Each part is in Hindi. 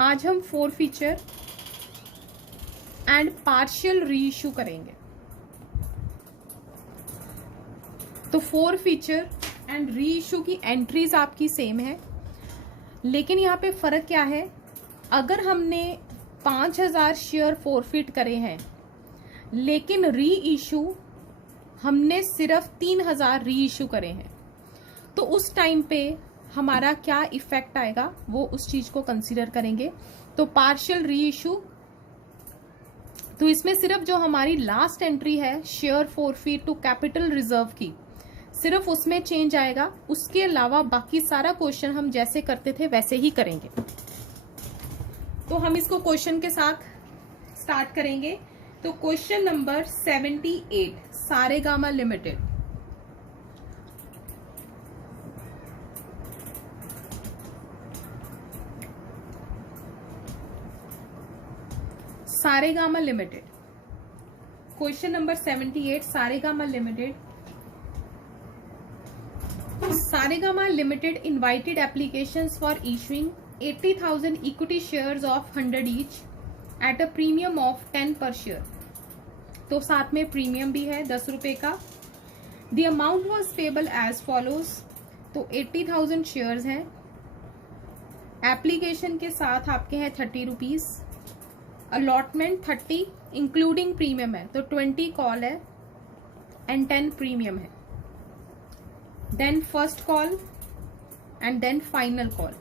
आज हम फोर फीचर एंड पार्शियल री इशू करेंगे। तो four feature and re issue की एंट्रीज आपकी सेम है, लेकिन यहाँ पे फर्क क्या है, अगर हमने 5000 शेयर फोरफिट करे हैं लेकिन री इशू हमने सिर्फ 3000 री इशू करे हैं, तो उस टाइम पे हमारा क्या इफेक्ट आएगा वो उस चीज को कंसीडर करेंगे। तो पार्शियल री इशू, तो इसमें सिर्फ जो हमारी लास्ट एंट्री है share forfeit to capital reserve की, सिर्फ उसमें चेंज आएगा। उसके अलावा बाकी सारा क्वेश्चन हम जैसे करते थे वैसे ही करेंगे। तो हम इसको क्वेश्चन के साथ स्टार्ट करेंगे। तो question number 78, Saregama limited. Saregama limited, question number 78, Saregama limited. Saregama Limited invited applications for issuing 80,000 equity shares of 100 each at a premium of 10 per share। तो साथ में प्रीमियम भी है 10 रुपए का। The amount was payable as follows। तो 80,000 शेयर्स हैं, एप्लीकेशन के साथ आपके हैं 30 रुपीज, अलॉटमेंट 30 इंक्लूडिंग प्रीमियम है, तो 20 कॉल है एंड 10 प्रीमियम है, then first call and then final call.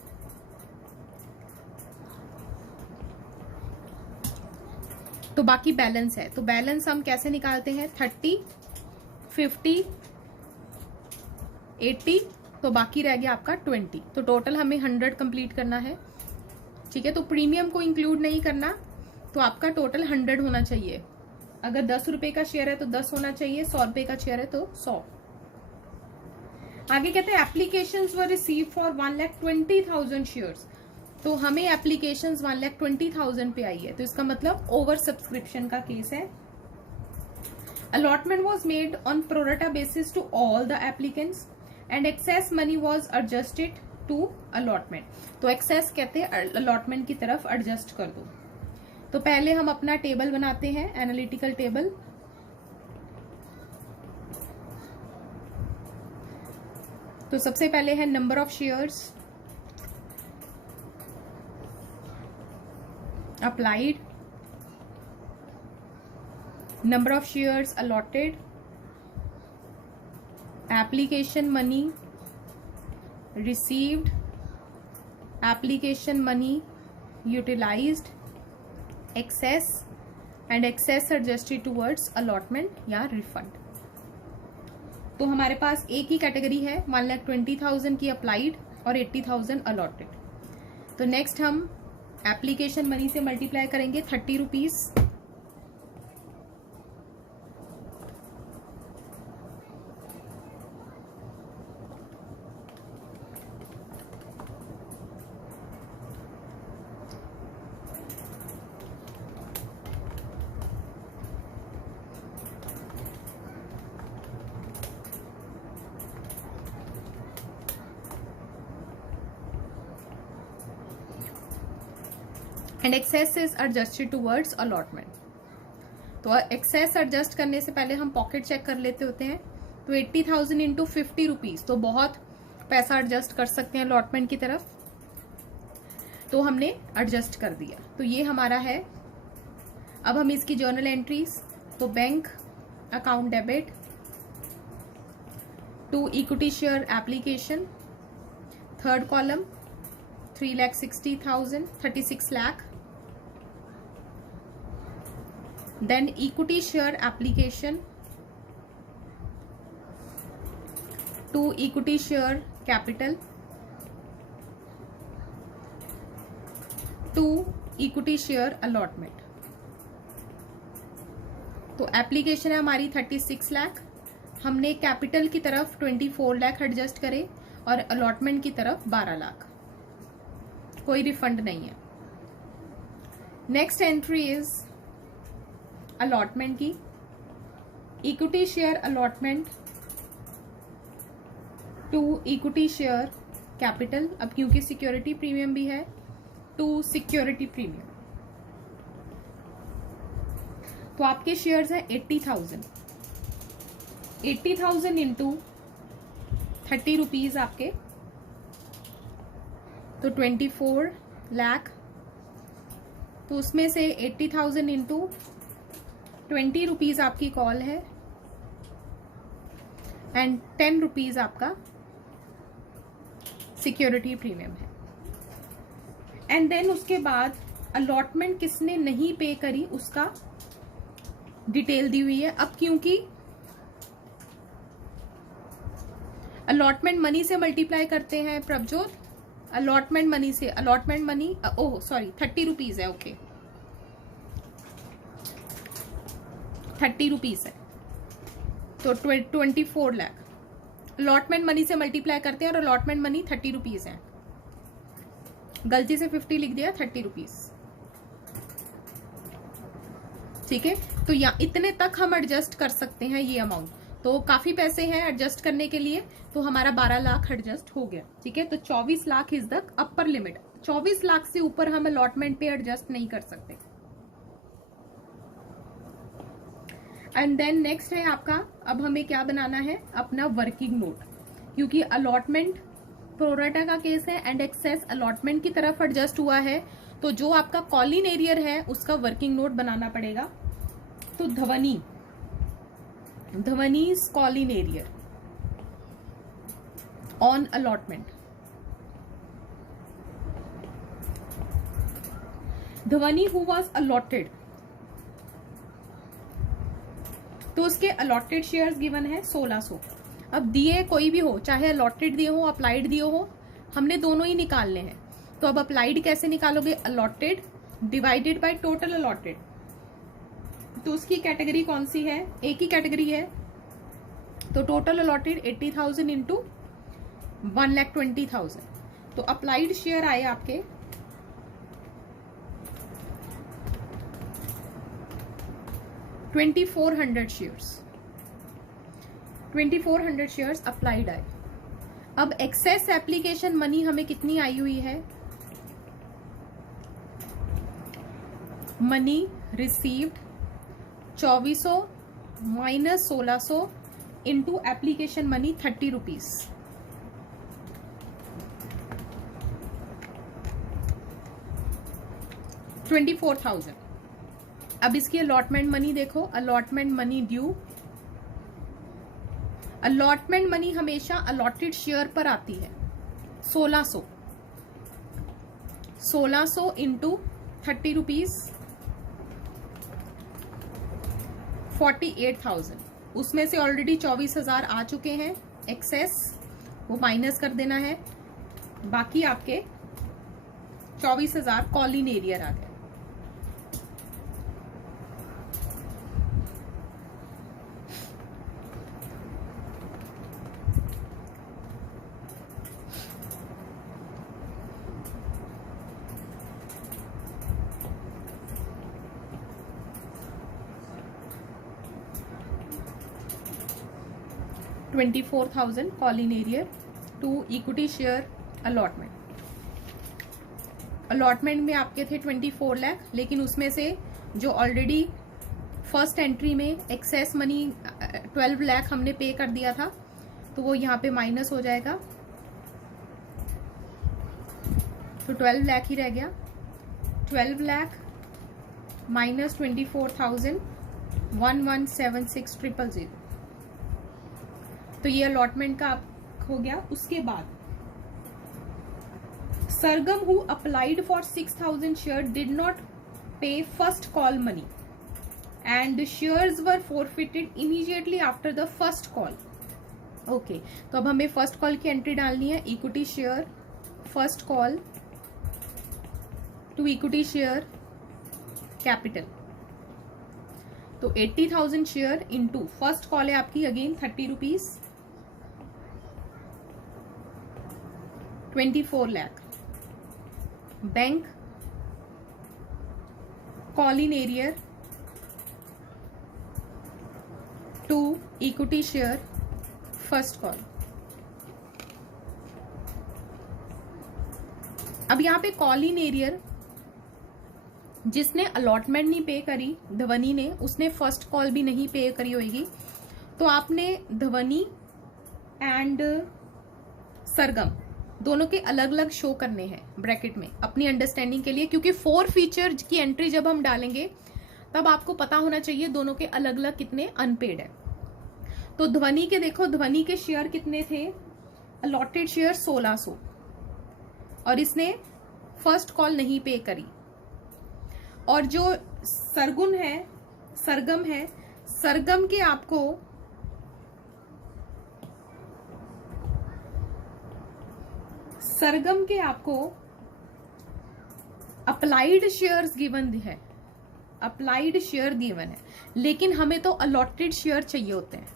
तो बाकी बैलेंस है, तो बैलेंस हम कैसे निकालते हैं, 30, 50, 80, तो बाकी रह गया आपका 20। तो टोटल हमें 100 कंप्लीट करना है, ठीक है। तो प्रीमियम को इंक्लूड नहीं करना, तो आपका टोटल 100 होना चाहिए। अगर 10 रुपए का शेयर है तो 10 होना चाहिए, 100 रुपए का शेयर है तो 100। आगे कहते हैं applications were receive for 1,20,000 shares. तो हमें एप्लीकेशंस 1,20,000 पे आई है, तो इसका मतलब ओवर सब्सक्रिप्शन का केस है। Allotment was made on pro rata basis to all the applicants and excess money was adjusted to allotment. तो एक्सेस कहते हैं अलॉटमेंट की तरफ एडजस्ट कर दो। तो पहले हम अपना टेबल बनाते हैं, एनालिटिकल टेबल। तो सबसे पहले है number of shares applied, number of shares allotted, application money received, application money utilised, excess and excess adjusted towards allotment या रिफंड। तो हमारे पास एक ही कैटेगरी है, 1,20,000 की अप्लाइड और 80,000 अलॉटेड। तो नेक्स्ट हम एप्लीकेशन मनी से मल्टीप्लाई करेंगे 30 rupees, and excess is adjusted towards allotment. तो एक्सेस एडजस्ट करने से पहले हम पॉकेट चेक कर लेते होते हैं। तो 80,000 इंटू 50 रुपीज, तो बहुत पैसा एडजस्ट कर सकते हैं अलॉटमेंट की तरफ, तो हमने एडजस्ट कर दिया। तो ये हमारा है। अब हम इसकी जर्नल एंट्रीज, तो bank account debit to equity share application, third column 3,60,000, 36 lakh, then equity share application to equity share capital to equity share allotment। तो एप्लीकेशन है हमारी 36 लाख, हमने कैपिटल की तरफ 24 लाख एडजस्ट करे और अलॉटमेंट की तरफ 12 लाख, कोई रिफंड नहीं है। नेक्स्ट एंट्री इज अलॉटमेंट की, equity share allotment to equity share capital. अब क्योंकि सिक्योरिटी प्रीमियम भी है टू सिक्योरिटी प्रीमियम। तो आपके शेयर्स है 80,000, 80,000 इंटू 30 रुपीज आपके, तो 24 लाख। तो उसमें से 80,000 इंटू 20 रुपीज आपकी कॉल है एंड 10 रुपीज आपका सिक्योरिटी प्रीमियम है। एंड देन उसके बाद अलॉटमेंट किसने नहीं पे करी उसका डिटेल दी हुई है। अब क्योंकि अलॉटमेंट मनी से मल्टीप्लाई करते हैं प्रभजोत, अलॉटमेंट मनी से, allotment money oh sorry 30 rupees है, ओके 30 रुपीज है, तो 24 लाख अलॉटमेंट मनी से मल्टीप्लाई करते हैं और अलॉटमेंट मनी 30 रुपीज है। गलती से 50 लिख दिया, 30 रुपीज, ठीक है। तो यहाँ इतने तक हम एडजस्ट कर सकते हैं ये अमाउंट, तो काफी पैसे हैं एडजस्ट करने के लिए, तो हमारा 12 लाख एडजस्ट हो गया, ठीक है। तो 24 lakh is the upper limit, 24 lakh से ऊपर हम अलॉटमेंट पे एडजस्ट नहीं कर सकते। एंड देन नेक्स्ट है आपका, अब हमें क्या बनाना है, अपना वर्किंग नोट, क्योंकि अलॉटमेंट प्रोराटा का केस है एंड एक्सेस अलॉटमेंट की तरफ एडजस्ट हुआ है, तो जो आपका कॉलिन एरियर है उसका वर्किंग नोट बनाना पड़ेगा। तो Dhwani's calls in arrear on allotment, Dhwani who was allotted, तो उसके अलॉटेड शेयर्स गिवन है 1600। अब दिए कोई भी हो, चाहे अलॉटेड दिए हो अप्लाइड दिए हो, हमने दोनों ही निकालने हैं। तो अब अप्लाइड कैसे निकालोगे, allotted divided by total allotted, तो उसकी कैटेगरी कौन सी है, एक ही कैटेगरी है, तो टोटल अलॉटेड 80,000 इंटू 1,20,000। तो अप्लाइड शेयर आए आपके 2400 शेयर्स, 2400 शेयर्स अप्लाइड आए। अब एक्सेस एप्लीकेशन मनी हमें कितनी आई हुई है, money received 2400 minus 1600 into application money 30 rupees, $24,000। अब इसकी अलॉटमेंट मनी देखो, allotment money due, allotment money हमेशा अलॉटेड शेयर पर आती है 1600 इंटू 30 रुपीज 48,000, उसमें से ऑलरेडी 24,000 आ चुके हैं एक्सेस, वो माइनस कर देना है, बाकी आपके 24,000 कॉलिन एरियर आ गए। $24,000 calls in arrear to equity share allotment. Allotment में आपके थे 24 लाख, लेकिन उसमें से जो ऑलरेडी फर्स्ट एंट्री में एक्सेस मनी 12 लाख हमने पे कर दिया था, तो वो यहाँ पे माइनस हो जाएगा, तो 12 लाख ही रह गया। 12 लाख माइनस 24,000 1176,000, तो ये अलॉटमेंट का हो गया। उसके बाद Sargam who applied for 6,000 share did not pay first call money and shares were forfeited immediately after the first call. Okay, तो अब हमें फर्स्ट कॉल की एंट्री डालनी है, equity share first call to equity share capital, तो 80,000 शेयर इंटू फर्स्ट कॉल है आपकी again 30 rupees 24 lakh, bank calls in arrear to equity share first call, अब यहाँ पे कॉलिन एरियर, जिसने अलॉटमेंट नहीं पे करी ध्वनि ने, उसने फर्स्ट कॉल भी नहीं पे करी होगी, तो आपने ध्वनि एंड सरगम दोनों के अलग अलग शो करने हैं ब्रैकेट में अपनी अंडरस्टैंडिंग के लिए, क्योंकि 4 फीचर की एंट्री जब हम डालेंगे तब आपको पता होना चाहिए दोनों के अलग अलग कितने अनपेड है। तो ध्वनि के देखो, ध्वनि के शेयर कितने थे, अलॉटेड शेयर 1600, और इसने फर्स्ट कॉल नहीं पे करी। और जो सरगम है, सरगम के आपको अप्लाइड शेयर्स गिवन है, अप्लाइड शेयर गिवन है, लेकिन हमें तो अलॉटेड शेयर चाहिए होते हैं,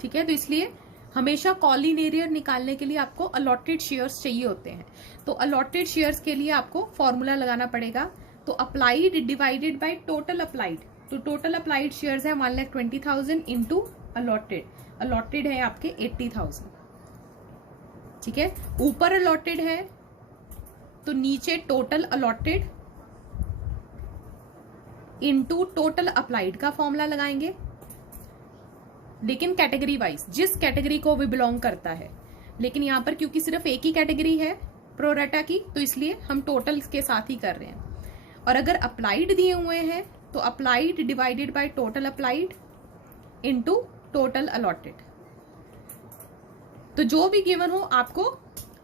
ठीक है। तो इसलिए हमेशा कॉलिन एरियर निकालने के लिए आपको अलॉटेड शेयर्स चाहिए होते हैं। तो अलॉटेड शेयर्स के लिए आपको फॉर्मूला लगाना पड़ेगा। तो applied divided by total applied, तो टोटल अप्लाइड शेयर्स है 1,20,000 इंटू अलॉटेड, अलॉटेड है आपके 80,000, ठीक है। ऊपर अलॉटेड है तो नीचे total allotted into total applied का फॉर्मूला लगाएंगे, लेकिन कैटेगरी वाइज, जिस कैटेगरी को भी बिलोंग करता है। लेकिन यहां पर क्योंकि सिर्फ एक ही कैटेगरी है प्रोरेटा की, तो इसलिए हम टोटल के साथ ही कर रहे हैं। और अगर अप्लाइड दिए हुए हैं तो applied divided by total applied into total allotted. तो जो भी गिवन हो आपको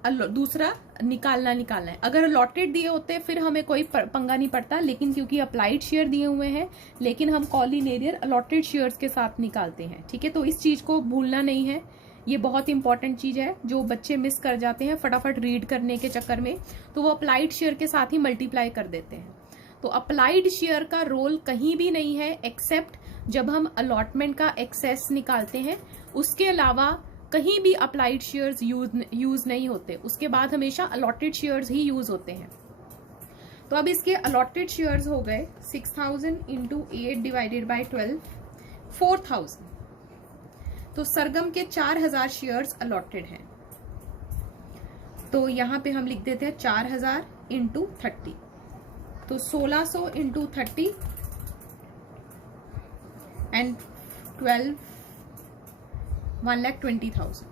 दूसरा निकालना है। अगर अलॉटेड दिए होते फिर हमें कोई पंगा नहीं पड़ता, लेकिन क्योंकि अप्लाइड शेयर दिए हुए हैं, लेकिन हम कॉलिन एरियर अलॉटेड शेयर्स के साथ निकालते हैं, ठीक है। तो इस चीज को भूलना नहीं है, ये बहुत इंपॉर्टेंट चीज है जो बच्चे मिस कर जाते हैं फटाफट रीड करने के चक्कर में, तो वो अप्लाइड शेयर के साथ ही मल्टीप्लाई कर देते हैं। तो अप्लाइड शेयर का रोल कहीं भी नहीं है एक्सेप्ट जब हम अलॉटमेंट का एक्सेस निकालते हैं, उसके अलावा कहीं भी अप्लाइड शेयर्स यूज नहीं होते। उसके बाद हमेशा अलॉटेड शेयर्स ही यूज होते हैं। तो अब इसके अलॉटेड शेयर्स हो गए 6,000 इंटू 8 डिवाइडेड बाई 12, 4,000। तो सरगम के 4,000 शेयर्स अलॉटेड हैं। तो यहां पे हम लिख देते हैं 4,000 इंटू 30, तो 1600 इंटू 30 एंड 12, 1,20,000।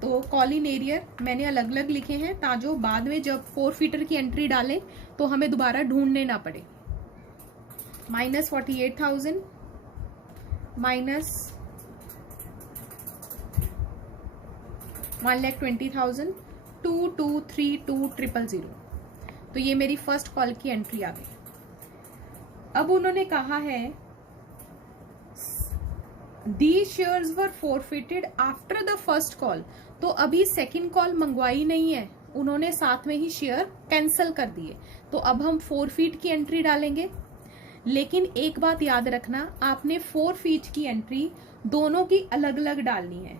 तो कॉलिन एरियर मैंने अलग अलग लिखे हैं ताकि बाद में जब 4 फीटर की एंट्री डालें तो हमें दोबारा ढूंढने ना पड़े। -48,000 माइनस 1,20,000, 2,232,000। तो ये मेरी फर्स्ट कॉल की एंट्री आ गई। अब उन्होंने कहा है These shares were forfeited after the first call। तो अभी सेकंड कॉल मंगवाई नहीं है, उन्होंने साथ में ही शेयर कैंसिल कर दिए। तो अब हम 4 फीट की एंट्री डालेंगे, लेकिन एक बात याद रखना, आपने 4 फीट की एंट्री दोनों की अलग अलग डालनी है,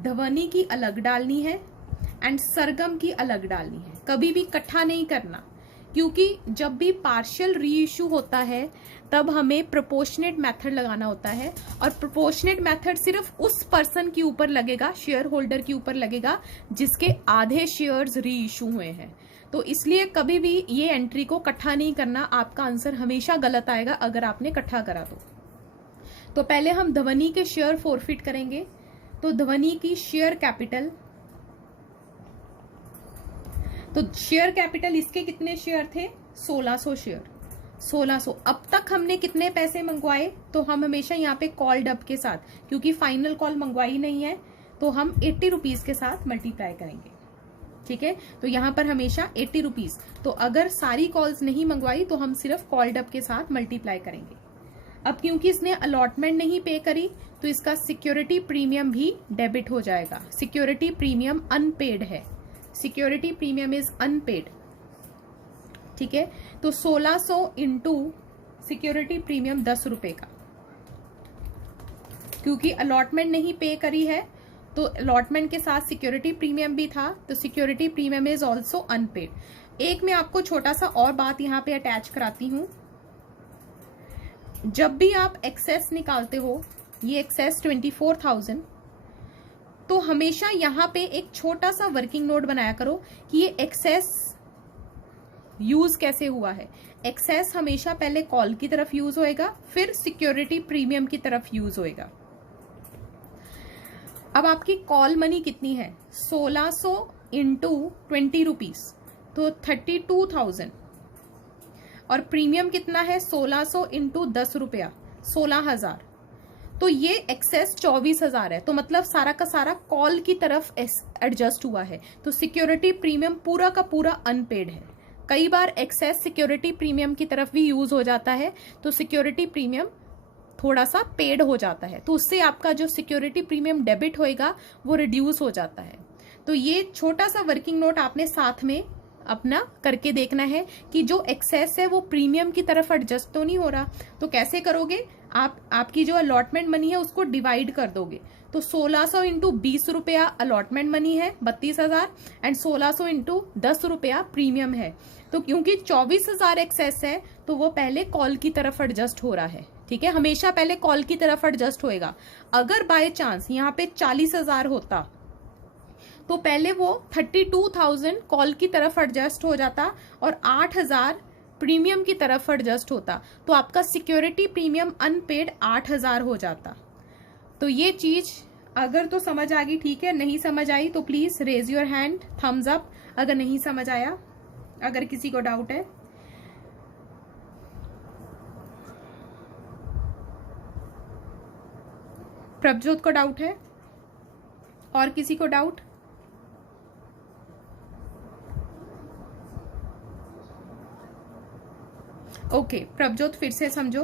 ध्वनि की अलग डालनी है एंड सरगम की अलग डालनी है, कभी भी इकट्ठा नहीं करना। क्योंकि जब भी पार्शियल री इशू होता है तब हमें प्रोपोर्शनेट मेथड लगाना होता है, और प्रोपोर्शनेट मेथड सिर्फ उस पर्सन के ऊपर लगेगा, शेयर होल्डर के ऊपर लगेगा जिसके आधे शेयर्स री इशू हुए हैं। तो इसलिए कभी भी ये एंट्री को इकट्ठा नहीं करना, आपका आंसर हमेशा गलत आएगा अगर आपने इकट्ठा करा तो पहले हम ध्वनि के शेयर फॉरफिट करेंगे। तो ध्वनि की शेयर कैपिटल, तो शेयर कैपिटल इसके कितने शेयर थे, 1600 शेयर, 1600। अब तक हमने कितने पैसे मंगवाए, तो हम हमेशा यहाँ पे कॉल डब के साथ, क्योंकि फाइनल कॉल मंगवाई नहीं है तो हम 80 रुपीज के साथ मल्टीप्लाई करेंगे, ठीक है। तो यहाँ पर हमेशा 80 रुपीज। तो अगर सारी कॉल्स नहीं मंगवाई तो हम सिर्फ कॉल डब के साथ मल्टीप्लाई करेंगे। अब क्योंकि इसने अलॉटमेंट नहीं पे करी तो इसका सिक्योरिटी प्रीमियम भी डेबिट हो जाएगा। सिक्योरिटी प्रीमियम अनपेड है, सिक्योरिटी प्रीमियम इज अनपेड, ठीक है। तो 1600 इंटू सिक्योरिटी प्रीमियम 10 रुपए का, क्योंकि अलॉटमेंट नहीं पे करी है तो अलॉटमेंट के साथ सिक्योरिटी प्रीमियम भी था, तो security premium is also unpaid. एक मैं आपको छोटा सा और बात यहां पे अटैच कराती हूं, जब भी आप एक्सेस निकालते हो, ये एक्सेस 24,000, तो हमेशा यहां पे एक छोटा सा वर्किंग नोट बनाया करो कि ये एक्सेस यूज कैसे हुआ है, एक्सेस हमेशा पहले कॉल की तरफ यूज होएगा, फिर सिक्योरिटी प्रीमियम की तरफ यूज होएगा। अब आपकी कॉल मनी कितनी है, 1600 इंटू 20 रुपीज, तो 32,000, और प्रीमियम कितना है 1600 इंटू 10 रुपया, 16,000, तो ये एक्सेस 24,000 है। तो मतलब सारा का सारा कॉल की तरफ एडजस्ट हुआ है, तो सिक्योरिटी प्रीमियम पूरा का पूरा अनपेड है। कई बार एक्सेस सिक्योरिटी प्रीमियम की तरफ भी यूज हो जाता है, तो सिक्योरिटी प्रीमियम थोड़ा सा पेड हो जाता है, तो उससे आपका जो सिक्योरिटी प्रीमियम डेबिट होएगा वो रिड्यूस हो जाता है। तो ये छोटा सा वर्किंग नोट आपने साथ में अपना करके देखना है कि जो एक्सेस है वो प्रीमियम की तरफ एडजस्ट तो नहीं हो रहा। तो कैसे करोगे, आपकी जो अलॉटमेंट मनी है उसको डिवाइड कर दोगे। तो 1600 इंटू 20 रुपया अलॉटमेंट मनी है 32,000, एंड 1600 इंटू 10 रुपया प्रीमियम है। तो क्योंकि 24,000 एक्सेस है तो वो पहले कॉल की तरफ एडजस्ट हो रहा है, ठीक है, हमेशा पहले कॉल की तरफ एडजस्ट होएगा। अगर बाय चांस यहाँ पे 40,000 होता तो पहले वो 32,000 कॉल की तरफ एडजस्ट हो जाता और 8,000 प्रीमियम की तरफ एडजस्ट होता, तो आपका सिक्योरिटी प्रीमियम अनपेड 8,000 हो जाता। तो ये चीज अगर तो समझ आ गई ठीक है, नहीं समझ आई तो please raise your hand, thumbs up अगर नहीं समझ आया, अगर किसी को डाउट है। प्रभजोत को डाउट है, और किसी को डाउट? ओके प्रभजोत फिर से समझो।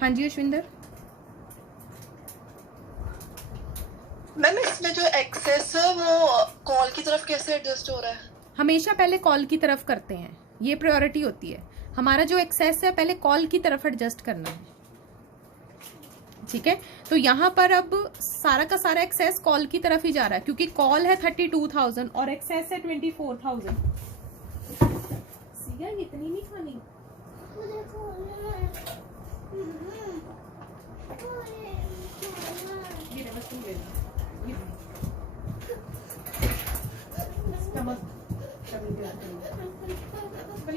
हाँ जी अश्विंदर। मैम इसमें जो एक्सेस है वो कॉल की तरफ कैसे एडजस्ट हो रहा है? हमेशा पहले कॉल की तरफ करते हैं, ये प्रायोरिटी होती है। हमारा जो एक्सेस है पहले कॉल की तरफ एडजस्ट करना है, ठीक है। तो यहाँ पर अब सारा का सारा एक्सेस कॉल की तरफ ही जा रहा है, क्योंकि कॉल है 32,000 और एक्सेस है 24,000। सिया इतनी नहीं खानी, ये बस तू ले ले,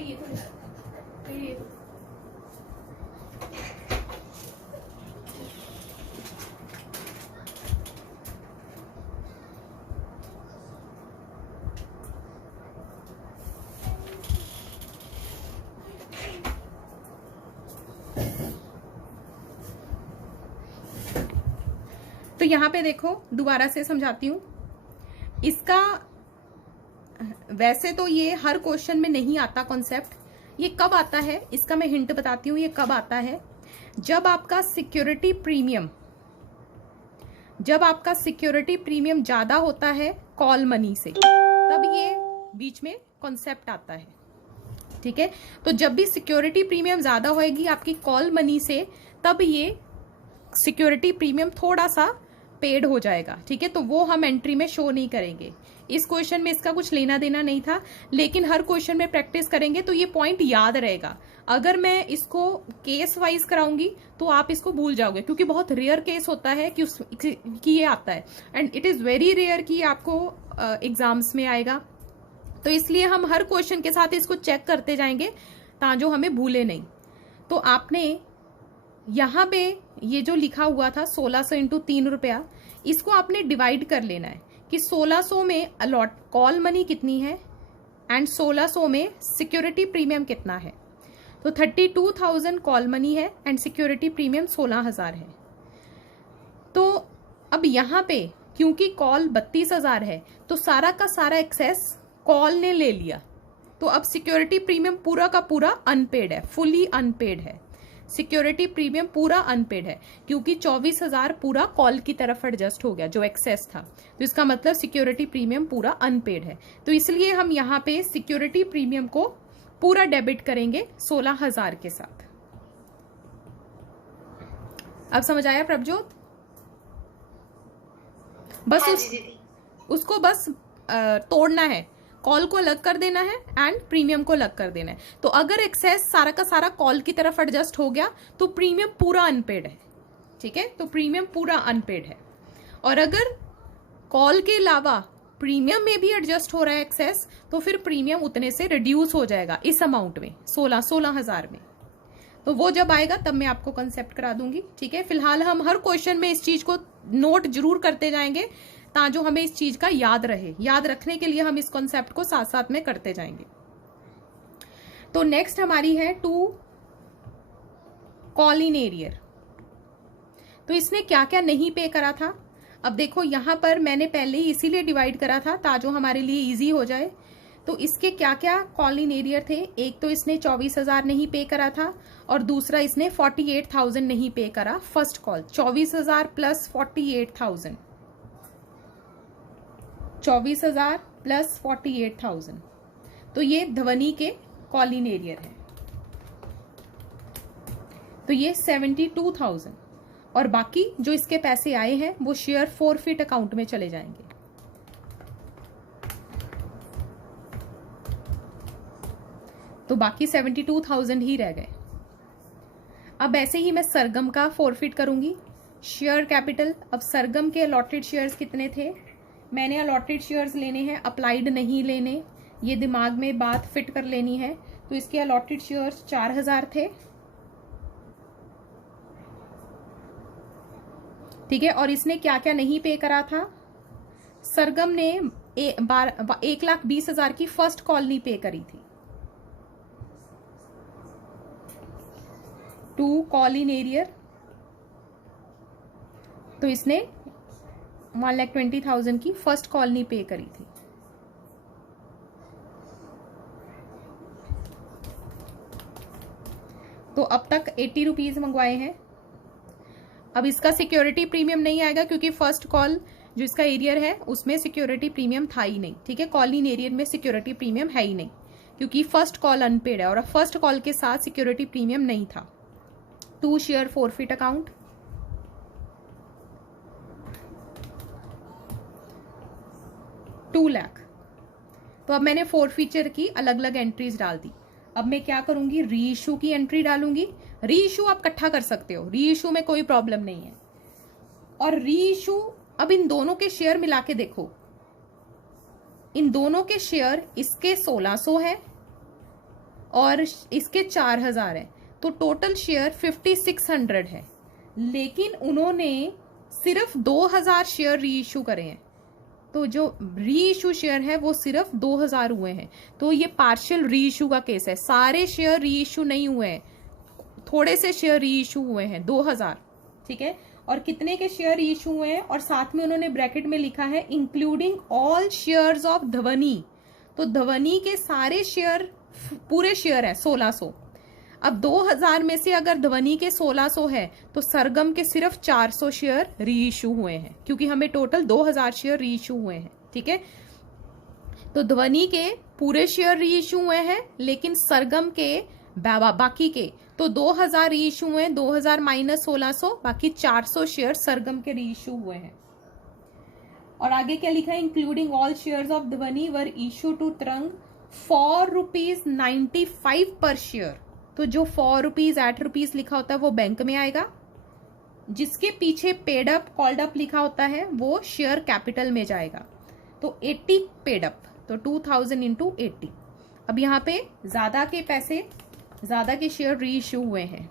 ये तो ये तो तो यहाँ पे देखो दोबारा से समझाती हूँ। इसका वैसे तो ये हर क्वेश्चन में नहीं आता कॉन्सेप्ट, ये कब आता है इसका मैं हिंट बताती हूँ। ये कब आता है, जब आपका सिक्योरिटी प्रीमियम ज्यादा होता है कॉल मनी से, तब ये बीच में कॉन्सेप्ट आता है, ठीक है। तो जब भी सिक्योरिटी प्रीमियम ज्यादा होएगी आपकी कॉल मनी से, तब ये सिक्योरिटी प्रीमियम थोड़ा सा पेड हो जाएगा, ठीक है। तो वो हम एंट्री में शो नहीं करेंगे। इस क्वेश्चन में इसका कुछ लेना देना नहीं था, लेकिन हर क्वेश्चन में प्रैक्टिस करेंगे तो ये पॉइंट याद रहेगा। अगर मैं इसको केस वाइज कराऊंगी तो आप इसको भूल जाओगे, क्योंकि बहुत रेयर केस होता है कि ये आता है, and it is very rare कि आपको एग्जाम्स में आएगा। तो इसलिए हम हर क्वेश्चन के साथ इसको चेक करते जाएंगे ताकि हमें भूले नहीं। तो आपने यहाँ पे ये जो लिखा हुआ था 1600 इंटू 3 रुपया, इसको आपने डिवाइड कर लेना है कि 1600 में अलॉट कॉल मनी कितनी है एंड 1600 में सिक्योरिटी प्रीमियम कितना है। तो 32,000 कॉल मनी है एंड सिक्योरिटी प्रीमियम 16,000 है। तो अब यहाँ पे क्योंकि कॉल 32,000 है तो सारा का सारा एक्सेस कॉल ने ले लिया, तो अब सिक्योरिटी प्रीमियम पूरा का पूरा अनपेड है, फुली अनपेड है। सिक्योरिटी प्रीमियम पूरा अनपेड है क्योंकि 24,000 पूरा कॉल की तरफ एडजस्ट हो गया जो एक्सेस था। तो इसका मतलब सिक्योरिटी प्रीमियम पूरा अनपेड है। तो इसलिए हम यहाँ पे सिक्योरिटी प्रीमियम को पूरा डेबिट करेंगे 16,000 के साथ। अब समझ आया प्रभजोत? बस उसको बस तोड़ना है, कॉल को अलग कर देना है एंड प्रीमियम को अलग कर देना है। तो अगर एक्सेस सारा का सारा कॉल की तरफ एडजस्ट हो गया तो प्रीमियम पूरा अनपेड है, ठीक है। तो प्रीमियम पूरा अनपेड है, और अगर कॉल के अलावा प्रीमियम में भी एडजस्ट हो रहा है एक्सेस, तो फिर प्रीमियम उतने से रिड्यूस हो जाएगा इस अमाउंट में, 16,000 में। तो वो जब आएगा तब मैं आपको कंसेप्ट करा दूंगी, ठीक है। फिलहाल हम हर क्वेश्चन में इस चीज को नोट जरूर करते जाएंगे ताकि हमें इस चीज का याद रहे। याद रखने के लिए हम इस कॉन्सेप्ट को साथ साथ में करते जाएंगे। तो नेक्स्ट हमारी है टू कॉलिन एरियर। तो इसने क्या क्या नहीं पे करा था, अब देखो यहां पर मैंने पहले ही इसीलिए डिवाइड करा था ताकि हमारे लिए इजी हो जाए। तो इसके क्या क्या कॉलिन एरियर थे, एक तो इसने 24,000 नहीं पे करा था और दूसरा इसने 48,000 नहीं पे करा। फर्स्ट कॉल 24,000 प्लस 48,000, 24,000 प्लस 48,000, तो ये ध्वनि के कॉलिन एरियर है। तो ये 72,000 और बाकी जो इसके पैसे आए हैं वो शेयर फॉरफिट अकाउंट में चले जाएंगे। तो बाकी 72,000 ही रह गए। अब ऐसे ही मैं सरगम का फॉरफिट करूंगी। शेयर कैपिटल, अब सरगम के अलॉटेड शेयर्स कितने थे, मैंने अलॉटेड शेयर्स लेने हैं, अप्लाइड नहीं लेने, ये दिमाग में बात फिट कर लेनी है। तो इसके अलॉटेड शेयर्स 4,000 थे, ठीक है। और इसने क्या क्या नहीं पे करा था, सरगम ने 1,20,000 की फर्स्ट कॉल नहीं पे करी थी। टू कॉलिन एरियर, तो इसने 1,20,000 की फर्स्ट कॉल नहीं पे करी थी। तो अब तक 80 रुपीज मंगवाए हैं। अब इसका सिक्योरिटी प्रीमियम नहीं आएगा क्योंकि फर्स्ट कॉल जो इसका एरियर है उसमें सिक्योरिटी प्रीमियम था ही नहीं, ठीक है। कॉलिन एरियर में सिक्योरिटी प्रीमियम है ही नहीं क्योंकि फर्स्ट कॉल अनपेड है और फर्स्ट कॉल के साथ सिक्योरिटी प्रीमियम नहीं था। To share forfeit account, ₹2,00,000। तो अब मैंने फॉरफीचर की अलग अलग एंट्रीज डाल दी। अब मैं क्या करूंगी, री इशू की एंट्री डालूंगी। री इशू आप इकट्ठा कर सकते हो, री इशू में कोई प्रॉब्लम नहीं है। और री इशू, अब इन दोनों के शेयर मिला के देखो, इन दोनों के शेयर इसके 1,600 है और इसके 4,000 है, तो टोटल शेयर 5,600 है। लेकिन उन्होंने सिर्फ 2,000 शेयर री इशू करे हैं, तो जो री इशू शेयर है वो सिर्फ 2,000 हुए हैं। तो ये पार्शियल री इशू का केस है, सारे शेयर री इशू नहीं हुए हैं, थोड़े से शेयर री इशू हुए हैं 2,000, ठीक है। और कितने के शेयर री इशू हुए हैं, और साथ में उन्होंने ब्रैकेट में लिखा है इंक्लूडिंग ऑल शेयर्स ऑफ ध्वनि। तो ध्वनि के सारे शेयर, पूरे शेयर है 1,600। अब 2,000 में से अगर ध्वनि के 1,600 है तो सरगम के सिर्फ 400 शेयर री इशू हुए हैं क्योंकि हमें टोटल 2,000 शेयर री इशू हुए हैं, ठीक है। तो ध्वनि के पूरे शेयर री इशू हुए हैं लेकिन सरगम के बाकी के तो 2,000 री इशू हुए हैं, 2,000 माइनस 1,600, बाकी 400 शेयर सरगम के री इशू हुए हैं। और आगे क्या लिखा है, इंक्लूडिंग ऑल शेयर्स ऑफ ध्वनि वर इशू टू तरंग फॉर ₹95 पर शेयर। तो जो 4 रुपीज 8 रुपीज लिखा होता है वो बैंक में आएगा, जिसके पीछे पेड अप कॉल्ड अप लिखा होता है वो शेयर कैपिटल में जाएगा। तो 80 पेड अप, तो 2,000 इंटू 80। अब यहाँ पे ज्यादा के पैसे, ज्यादा के शेयर री इशू हुए हैं।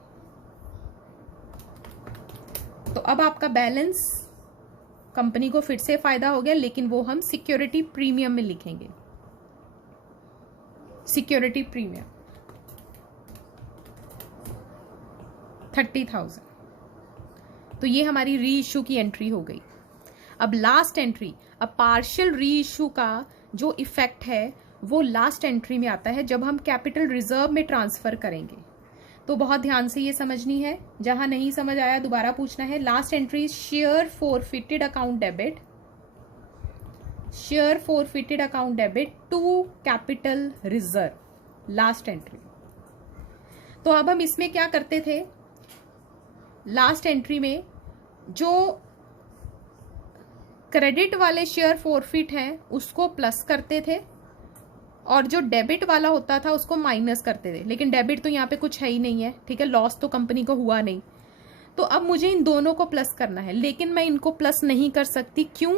तो अब आपका बैलेंस कंपनी को फिर से फायदा हो गया, लेकिन वो हम सिक्योरिटी प्रीमियम में लिखेंगे। Security premium 30,000। तो ये हमारी री इशू की एंट्री हो गई। अब लास्ट एंट्री, अब पार्शियल री इशू का जो इफेक्ट है वो लास्ट एंट्री में आता है जब हम कैपिटल रिजर्व में ट्रांसफर करेंगे। तो बहुत ध्यान से ये समझनी है, जहां नहीं समझ आया दोबारा पूछना है। Last entry share forfeited account debit, share forfeited account debit to capital reserve, last entry. तो अब हम इसमें क्या करते थे, लास्ट एंट्री में जो क्रेडिट वाले शेयर फॉरफिट हैं उसको प्लस करते थे और जो डेबिट वाला होता था उसको माइनस करते थे। लेकिन डेबिट तो यहाँ पे कुछ है ही नहीं है, ठीक है, लॉस तो कंपनी को हुआ नहीं। तो अब मुझे इन दोनों को प्लस करना है, लेकिन मैं इनको प्लस नहीं कर सकती। क्यों?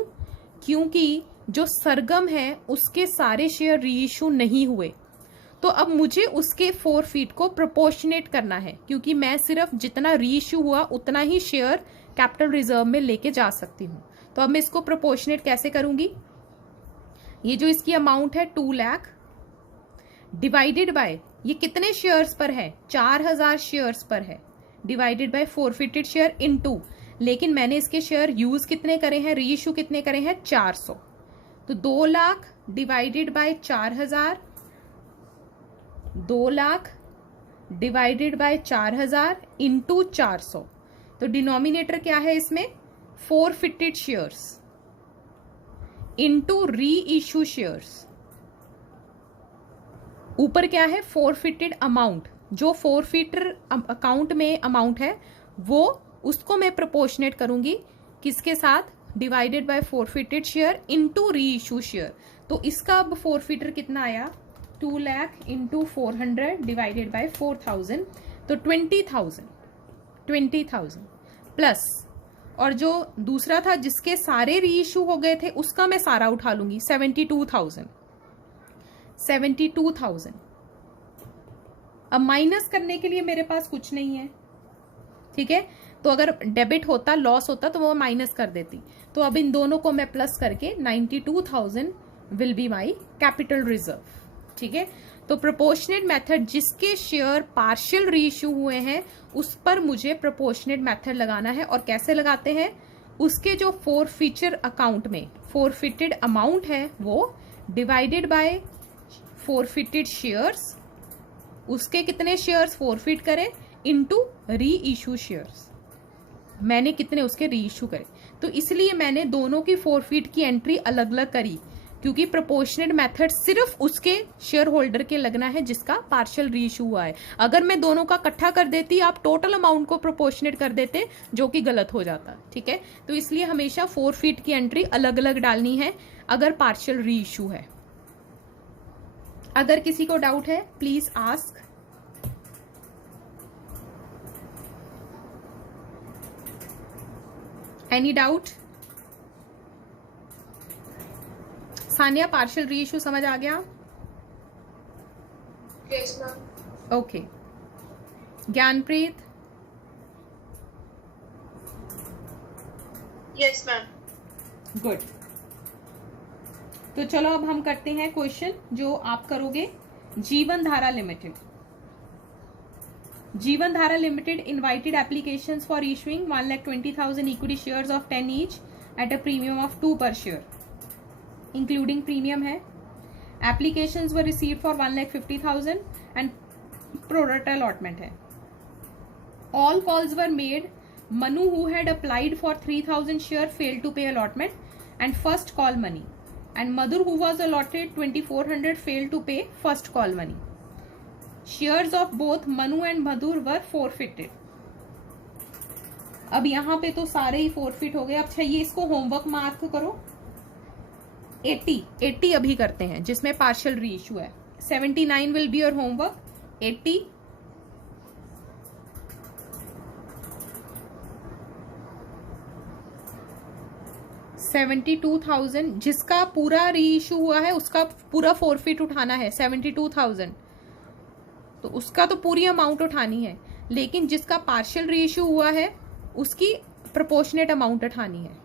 क्योंकि जो सरगम है उसके सारे शेयर री इशू नहीं हुए, तो अब मुझे उसके फोरफीट को प्रोपोर्शनेट करना है, क्योंकि मैं सिर्फ जितना री इशू हुआ उतना ही शेयर कैपिटल रिजर्व में लेके जा सकती हूँ। तो अब मैं इसको प्रोपोर्शनेट कैसे करूंगी? ये जो इसकी अमाउंट है 2 लाख डिवाइडेड बाय, ये कितने शेयर्स पर है? 4000 शेयर्स पर है, divided by forfeited share into, लेकिन मैंने इसके शेयर यूज कितने करे हैं, री इशू कितने करे हैं? 400। तो 2 lakh divided by 4000, 2 lakh divided by 4000 into 400। तो डिनोमिनेटर क्या है इसमें? फोरफिटेड शेयर्स इंटू री इशू शेयर्स। ऊपर क्या है? फोरफिटेड अमाउंट, जो फोरफिटर अकाउंट में अमाउंट है वो, उसको मैं प्रोपोर्शनेट करूंगी किसके साथ? Divided by forfeited share into री इशू शेयर। तो इसका अब फोरफिटर कितना आया? 2 लाख इंटू 400 डिवाइडेड बाय 4000, तो 20,000 प्लस, और जो दूसरा था जिसके सारे री इशू हो गए थे उसका मैं सारा उठा लूंगी, 72,000। अब माइनस करने के लिए मेरे पास कुछ नहीं है, ठीक है? तो अगर डेबिट होता, लॉस होता तो वो माइनस कर देती। तो अब इन दोनों को मैं प्लस करके 92,000 will be my capital reserve, ठीक है? तो प्रोपोर्शनेट मेथड, जिसके शेयर पार्शियल रीइश्यू हुए हैं उस पर मुझे प्रोपोर्शनेट मेथड लगाना है। और कैसे लगाते हैं? उसके जो फोरफीचर अकाउंट में फोरफिटेड अमाउंट है वो डिवाइडेड बाय फोरफिटेड शेयर्स, उसके कितने शेयर्स फोरफिट करें इनटू री इशू शेयर्स, मैंने कितने उसके री इशू करे। तो इसलिए मैंने दोनों की फोरफिट की एंट्री अलग अलग करी, क्योंकि प्रोपोर्शनेट मेथड सिर्फ उसके शेयर होल्डर के लगना है जिसका पार्शियल री इशू हुआ है। अगर मैं दोनों का इकट्ठा कर देती, आप टोटल अमाउंट को प्रोपोर्शनेट कर देते, जो कि गलत हो जाता, ठीक है? तो इसलिए हमेशा फोरफिट की एंट्री अलग अलग डालनी है अगर पार्शियल री इशू है। अगर किसी को डाउट है please ask. Any doubt? Sania, partial reissue समझ आ गया? Yes ma'am. Okay. Gyanpreet? Yes ma'am. Good. तो चलो अब हम करते हैं क्वेश्चन जो आप करोगे। जीवन Dhara limited, Jeevan Dhara limited invited applications for issuing 1,20,000 equity shares of 10 each at a premium of 2 per share, including premium है। Applications were received for 1,50,000 and product allotment है। All calls were made. Manu, who had applied for 3,000 share, failed to pay allotment and first call money, and Madhur, who was allotted 2,400, failed to pay first call money. Shares of both Manu and Madhur were forfeited. अब यहाँ पे तो सारे ही फोरफिट हो गए। अच्छा, ये इसको होमवर्क मार्क करो। 80 अभी करते हैं जिसमें पार्शियल री इशू है। 79 विल बी योर होमवर्क। 80 72,000 जिसका पूरा री इशू हुआ है उसका पूरा फोरफिट उठाना है। 72,000 तो उसका तो पूरी अमाउंट उठानी है, लेकिन जिसका पार्शियल री इशू हुआ है उसकी प्रोपोर्शनेट अमाउंट उठानी है।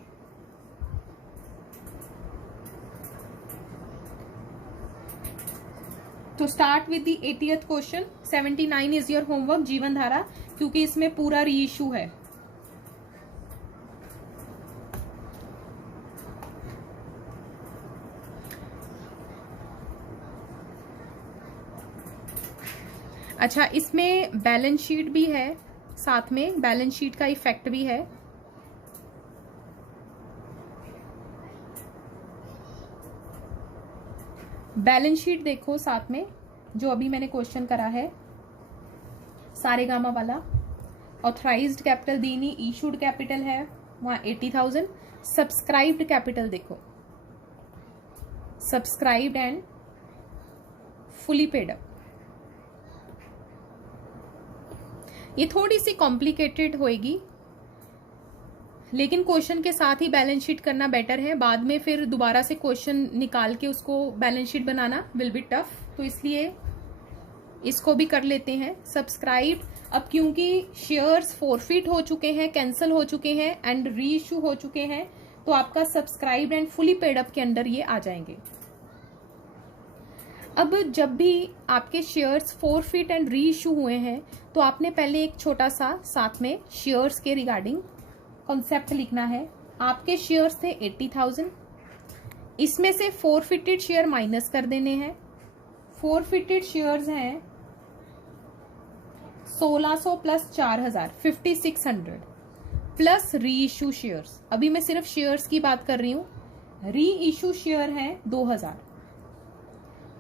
तो start with the 80th question. 79 is your homework, जीवन धारा, क्योंकि इसमें पूरा री इशू है। अच्छा, इसमें बैलेंस शीट भी है, साथ में बैलेंस शीट का इफेक्ट भी है। बैलेंस शीट देखो साथ में, जो अभी मैंने क्वेश्चन करा है सारेगामा वाला। ऑथराइज्ड कैपिटल दी नहीं, इशूड कैपिटल है वहां 80,000। सब्सक्राइब्ड कैपिटल देखो, subscribed and fully paid up. ये थोड़ी सी कॉम्प्लिकेटेड होएगी, लेकिन क्वेश्चन के साथ ही बैलेंस शीट करना बेटर है, बाद में फिर दोबारा से क्वेश्चन निकाल के उसको balance sheet banana will be tough, तो इसलिए इसको भी कर लेते हैं सब्सक्राइब। अब क्योंकि शेयर्स फॉरफिट हो चुके हैं, कैंसिल हो चुके हैं एंड री इशू हो चुके हैं, तो आपका subscribe and fully paid up के अंडर ये आ जाएंगे। अब जब भी आपके shares forfeit and re issue हुए हैं तो आपने पहले एक छोटा सा साथ में शेयर्स के रिगार्डिंग कॉन्सेप्ट लिखना है। आपके शेयर्स थे 80,000, इसमें से फॉरफिटेड शेयर माइनस कर देने हैं। फॉरफिटेड शेयर्स हैं 1600 प्लस 4000 5600 प्लस री इशू शेयर्स। अभी मैं सिर्फ शेयर्स की बात कर रही हूं। री इशू शेयर है 2000,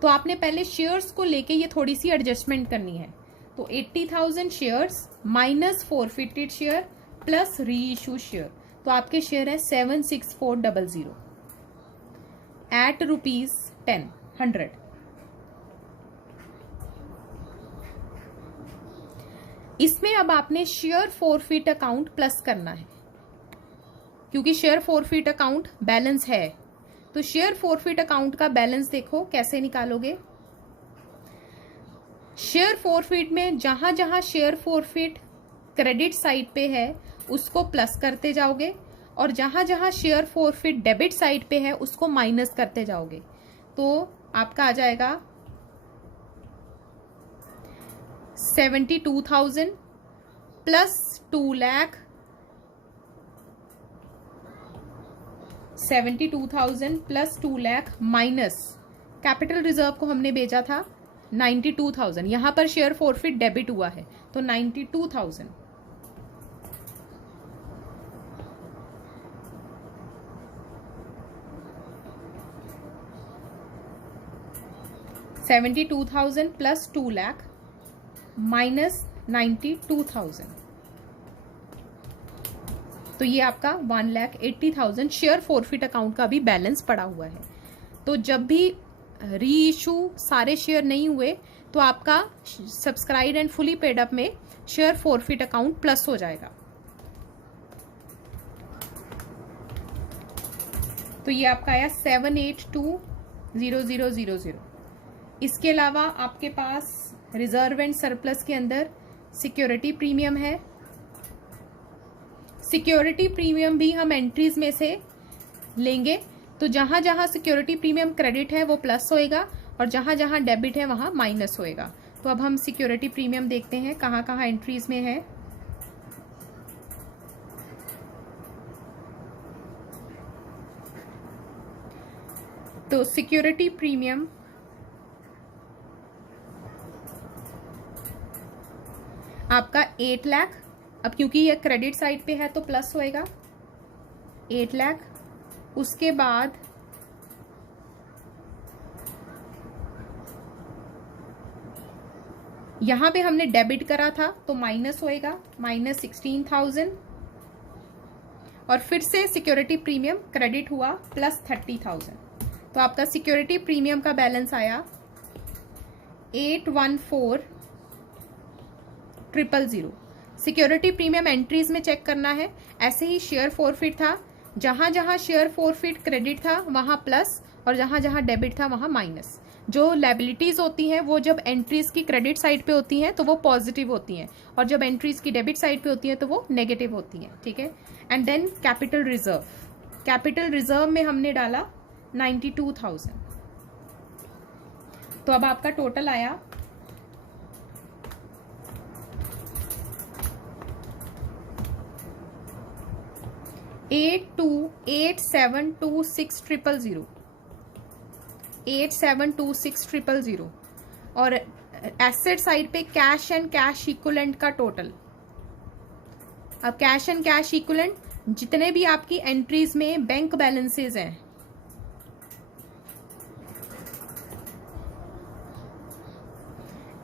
तो आपने पहले शेयर्स को लेके ये थोड़ी सी एडजस्टमेंट करनी है। तो 80,000 shares minus forfeited share plus री इशू शेयर, तो आपके शेयर है 76400 एट ₹10 इसमें अब आपने शेयर फॉरफिट अकाउंट प्लस करना है, क्योंकि शेयर फॉरफिट अकाउंट बैलेंस है। तो शेयर फॉरफिट अकाउंट का बैलेंस देखो कैसे निकालोगे। शेयर फॉरफिट में जहां जहां शेयर फॉरफिट क्रेडिट साइड पे है उसको प्लस करते जाओगे, और जहां जहां शेयर फॉरफिट डेबिट साइड पे है उसको माइनस करते जाओगे। तो आपका आ जाएगा 72,000 plus 2 lakh 72,000 plus 2 lakh minus capital reserve को हमने भेजा था 92,000। यहां पर शेयर फॉरफिट डेबिट हुआ है तो 92,000 72,000 प्लस 2 लाख माइनस 92,000, तो ये आपका 1,80,000 शेयर फॉरफिट अकाउंट का भी बैलेंस पड़ा हुआ है। तो जब भी री इशू सारे शेयर नहीं हुए तो आपका subscribe and fully paid up में शेयर फॉरफिट अकाउंट प्लस हो जाएगा। तो ये आपका आया 7820000। इसके अलावा आपके पास रिजर्व एंड सरप्लस के अंदर सिक्योरिटी प्रीमियम है। सिक्योरिटी प्रीमियम भी हम एंट्रीज में से लेंगे, तो जहां जहां सिक्योरिटी प्रीमियम क्रेडिट है वो प्लस होएगा और जहां जहां डेबिट है वहां माइनस होएगा। तो अब हम सिक्योरिटी प्रीमियम देखते हैं कहां कहां एंट्रीज में है। तो सिक्योरिटी प्रीमियम आपका 8 लाख, अब क्योंकि ये क्रेडिट साइड पे है तो प्लस होएगा 8 लाख। उसके बाद यहां पे हमने डेबिट करा था तो माइनस होएगा माइनस 16,000, और फिर से सिक्योरिटी प्रीमियम क्रेडिट हुआ प्लस 30,000। तो आपका सिक्योरिटी प्रीमियम का बैलेंस आया 814,000। सिक्योरिटी प्रीमियम एंट्रीज में चेक करना है। ऐसे ही शेयर फॉरफिट था, जहां जहां शेयर फॉरफिट क्रेडिट था वहां प्लस और जहां जहां डेबिट था वहां माइनस। जो लायबिलिटीज होती हैं वो जब एंट्रीज की क्रेडिट साइड पे होती हैं तो वो पॉजिटिव होती हैं, और जब एंट्रीज की डेबिट साइड पे होती हैं तो वो नेगेटिव होती हैं। ठीक है। And then capital reserve, capital reserve में हमने डाला 92,000। तो अब आपका टोटल आया 82872600 872600 और एसेट साइड पे कैश एंड कैश इक्विवेलेंट का टोटल। अब कैश एंड कैश इक्विवेलेंट जितने भी आपकी एंट्रीज में बैंक बैलेंसेस हैं,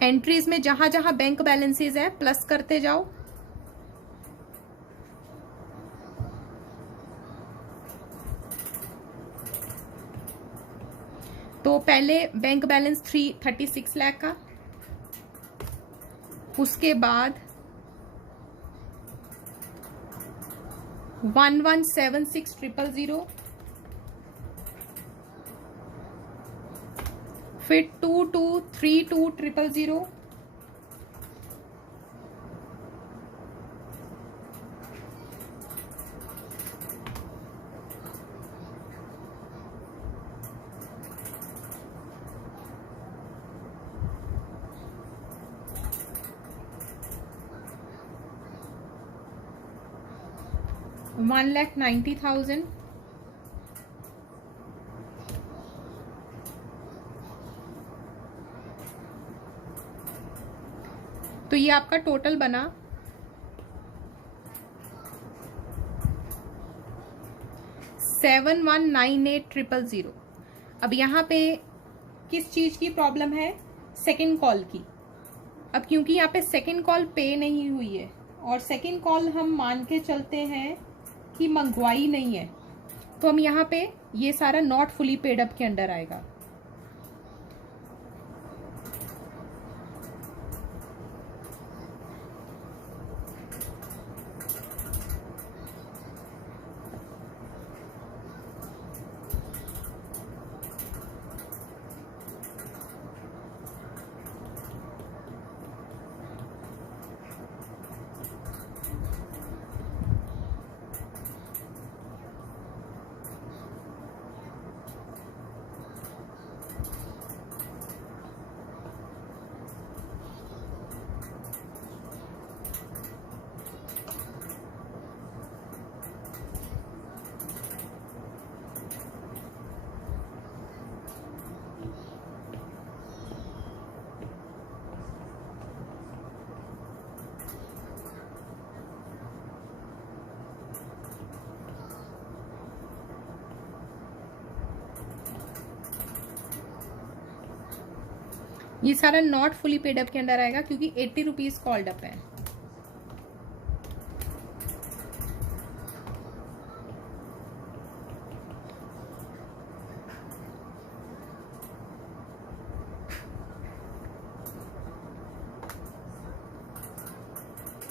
एंट्रीज में जहां जहां बैंक बैलेंसेस हैं प्लस करते जाओ। तो पहले बैंक बैलेंस 36 लाख का, उसके बाद 1176,000, फिर 2232,000, $1,90,000, तो ये आपका टोटल बना 7,198,000। अब यहाँ पे किस चीज की प्रॉब्लम है? सेकंड कॉल की। अब क्योंकि यहाँ पे सेकंड कॉल पे नहीं हुई है और सेकंड कॉल हम मान के चलते हैं कि मंगवाई नहीं है, तो हम यहाँ पे ये सारा नॉट फुली पेड अप के अंडर आएगा। ये सारा नॉट फुली पेड अप के अंदर आएगा क्योंकि 80 रुपीज कॉल्ड अप है।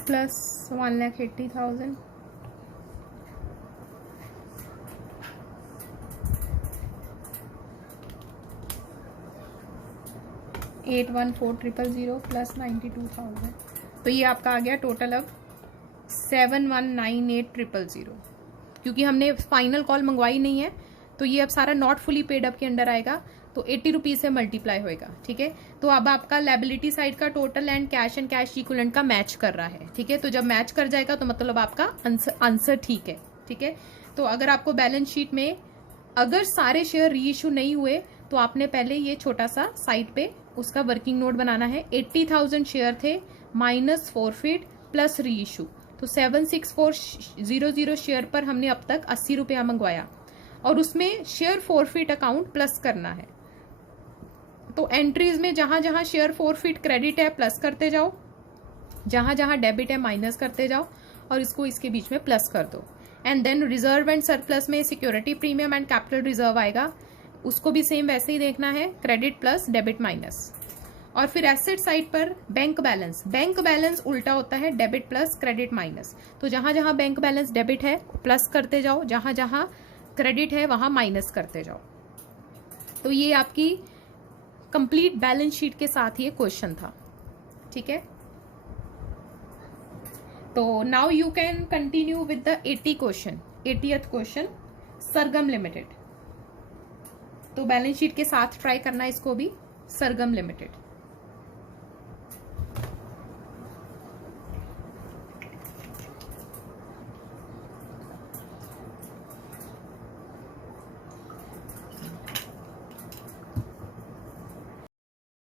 प्लस 1,80,000, $814,000 प्लस 92,000, तो ये आपका आ गया टोटल अब 7,198,000। क्योंकि हमने फाइनल कॉल मंगवाई नहीं है तो ये अब सारा नॉट फुली पेड अप के अंडर आएगा, तो 80 रुपीज से मल्टीप्लाई होएगा। ठीक है, तो अब आपका लायबिलिटी साइड का टोटल एंड कैश इक्विवेलेंट का मैच कर रहा है। ठीक है, तो जब मैच कर जाएगा तो मतलब आपका आंसर ठीक है। ठीक है, तो अगर आपको बैलेंस शीट में अगर सारे शेयर री इशू नहीं हुए तो आपने पहले ये छोटा सा साइड पे उसका वर्किंग नोट बनाना है। 80,000 शेयर थे माइनस फॉरफिट प्लस री इशू, तो 764,000 शेयर पर हमने अब तक 80 रुपया मंगवाया और उसमें शेयर फॉरफिट अकाउंट प्लस करना है। तो एंट्रीज में जहां जहां शेयर फॉरफिट क्रेडिट है प्लस करते जाओ, जहां जहां डेबिट है माइनस करते जाओ और इसको इसके बीच में प्लस कर दो। And then reserve and surplus में security premium and capital reserve आएगा, उसको भी सेम वैसे ही देखना है, क्रेडिट प्लस डेबिट माइनस। और फिर एसेट साइड पर बैंक बैलेंस उल्टा होता है, डेबिट प्लस क्रेडिट माइनस। तो जहां जहां बैंक बैलेंस डेबिट है प्लस करते जाओ, जहां जहां क्रेडिट है वहां माइनस करते जाओ। तो ये आपकी कंप्लीट बैलेंस शीट के साथ ये क्वेश्चन था। ठीक है, तो now you can continue with the 80th question, Sargam limited. तो बैलेंस शीट के साथ ट्राई करना इसको भी, सरगम लिमिटेड।